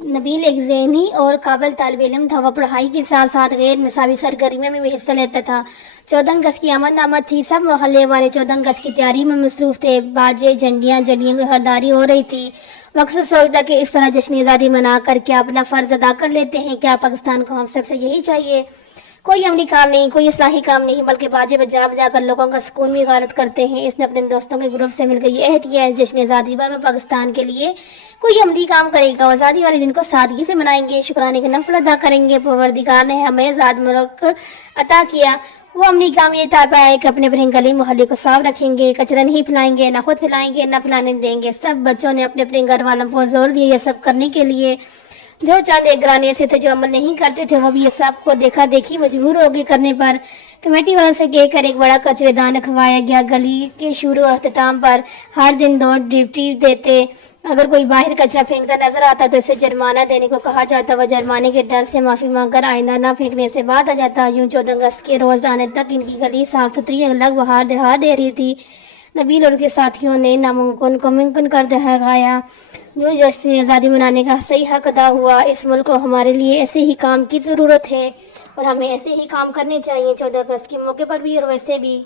نبیل ایک ذہنی اور قابل طالب علم تھا۔ وہ پڑھائی کے ساتھ ساتھ غیر نصابی سرگرمیوں میں بھی حصہ لیتا تھا۔ 14 اگست کی آمد تھی، سب محلے والے 14 اگست کی تیاری میں مصروف تھے۔ باجے، جھنڈیاں کی خریداری ہو رہی تھی۔ وہ اکثر سوچتا کہ اس طرح جشن آزادی منا کر کیا اپنا فرض ادا کر لیتے ہیں؟ کیا پاکستان کو ہم سب سے یہی چاہیے؟ کوئی عملی کام نہیں، کوئی اصلاحی کام نہیں، بلکہ باجے بجا بجا کر لوگوں کا سکون بھی غارت کرتے ہیں۔ اس نے اپنے دوستوں کے گروپ سے مل کر یہ عہد کیا ہے، جشن آزادی پر میں پاکستان کے لیے کوئی عملی کام کرے گا۔ آزادی والے دن کو سادگی سے منائیں گے، شکرانے کا نفل ادا کریں گے۔ پروردگار نے ہمیں آزاد ملک عطا کیا۔ وہ عملی کام یہ طے پایا ہے کہ اپنے اپنے گلی محلے کو صاف رکھیں گے، کچرا نہیں پھیلائیں گے، نہ خود پھیلائیں گے، نہ پھیلانے دیں گے۔ سب بچوں نے اپنے اپنے گھر والوں کو زور دیا یہ سب کرنے کے لیے۔ جو چاند ایک گرانے ایسے تھے جو عمل نہیں کرتے تھے، وہ بھی یہ سب کو دیکھا دیکھی مجبور ہو گئے کرنے پر۔ کمیٹی والوں سے کہہ کر ایک بڑا کچرے دان رکھوایا گیا۔ گلی کے شروع اور اختتام پر ہر دن 2 ڈیوٹی دیتے۔ اگر کوئی باہر کچرا پھینکتا نظر آتا تو اسے جرمانہ دینے کو کہا جاتا۔ وہ جرمانے کے ڈر سے معافی مانگ کر آئندہ نہ پھینکنے سے باز آ جاتا۔ یوں 14 اگست کے روز آنے تک ان کی گلی صاف ستھری لگ بہار دہا دے رہی تھی۔ نبیل اور اس کے ساتھیوں نے ناممکن کو ممکن کر دکھایا۔ جو جشن آزادی منانے کا صحیح حق ادا ہوا۔ اس ملک کو ہمارے لیے ایسے ہی کام کی ضرورت ہے اور ہمیں ایسے ہی کام کرنے چاہیے 14 اگست کے موقع پر بھی اور ویسے بھی۔